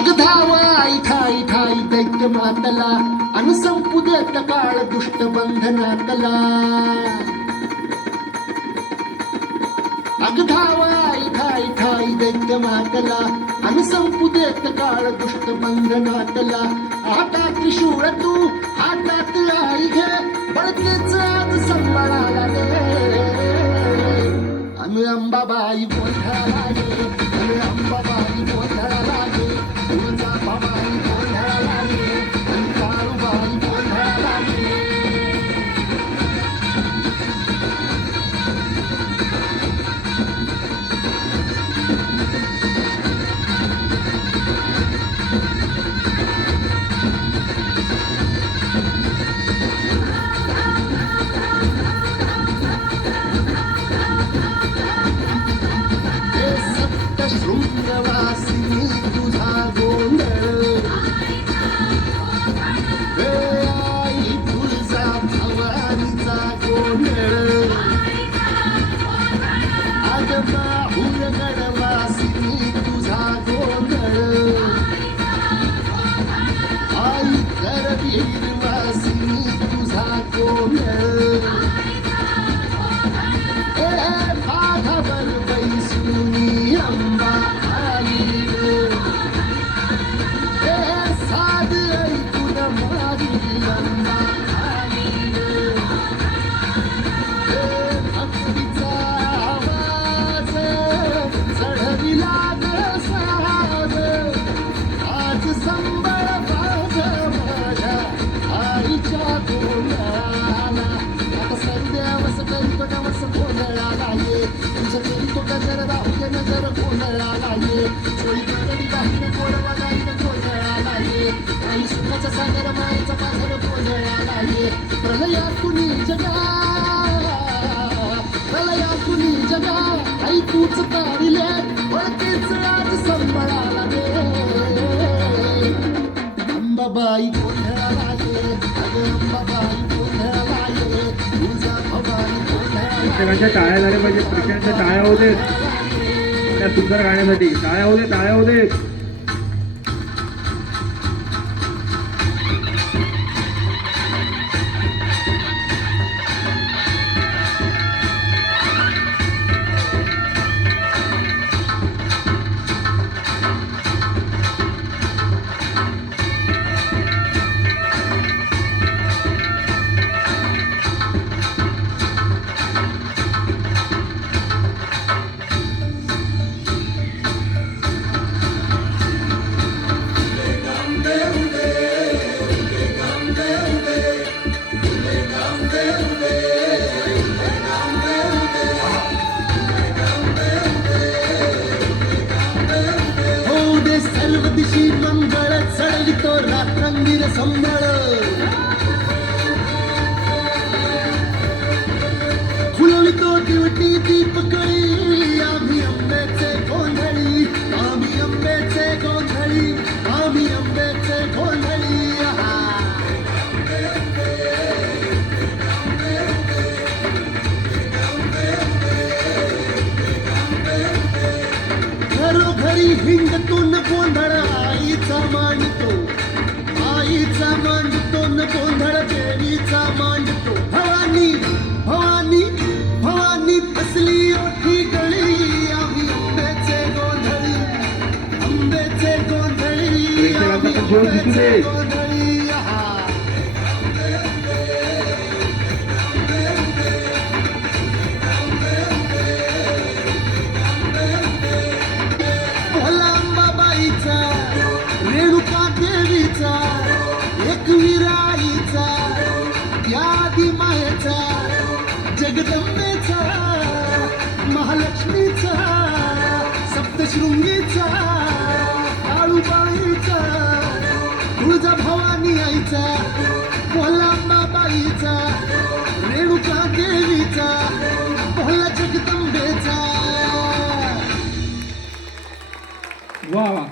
अगधावाई ठाई ठाई दैत्य मातला अन संपू देत काळ दुष्ट बंधनातला अगधावाई ठाई ठाई दैत्य मातला अन संपू देत काळ दुष्ट बंधनातला हातात त्रिशूळ तू हातात आई घे बळतेच आज संबळाला दे अन अंबाबाई गोंधळाला गे अन अंबाबाई गोंधळाला गे तुळजा बाबाई गोंधळाला गे अन काळूबाई गोंधळाला गे शृंगवासिनी तुझा गोंधळ आई तुळजा भवानीचा गोंधळ आगमा हुरगडवासिनी तुझा गोंधळ आई करवीरवासिनी तुझा गोंधळ बाघावर बैसुनी अंबा आली साध ऐकून माझी अंबा आली भक्तीचा आवाज चढविला साज आज संबळ बाज माझ्या आईच्या गोंधळाला आता संध्या वस करीतो नवस गोंधळाला ये तुझं करीतो गजर राहू नजर गोंधळाला ये चोळी पडली बाहेर गोडवा गाईन गोंधळाला ये आई सुखाचा सागर मायेचा पाझर गोंधळाला ये प्रलयातुनी जगा प्रलयातुनी जगा आई तूच तारिले वळतेच आज संबळाला दे अंबाबाई गोंधळाला ये अगं अंबाबाई गोंधळाला ये तुझा भवानी प्रत्येकाच्या टाळ्या झाल्या पाहिजे. प्रत्येकाच्या टाळ्या होऊ देत त्या सुंदर गाण्यासाठी. टाळ्या होऊ दे, टाळ्या होऊ देत. सर्व दिशी मंगळ चढवितो रात्रंगीर संबळ फुलवितो दिवटी दीपकळी आम्ही अंबेचे गोंधळी आम्ही अंबेचे गोंधळी आम्ही अंबेचे गोंधळी घरोघरी हिंगतून गोंधळ आईचा मांडतो न गोंधळ देवीचा मांडतो भवानी भवानी भवानी फसली ओठी गळी आम्ही अंबेचे गोंधळी अंबेचे गोंधळी आम्ही अंबेचे गोंधळी रेणुका देवीचा एकविराईचा यादी मायेचा जगदंबेचा महालक्ष्मीचा सप्तशृंगीचा काळूबाईचा तुळजा भवानी आईचा कोल्हांबाबाईचा रेणुका देवीचा भोला जगदंबेचा. वा वा.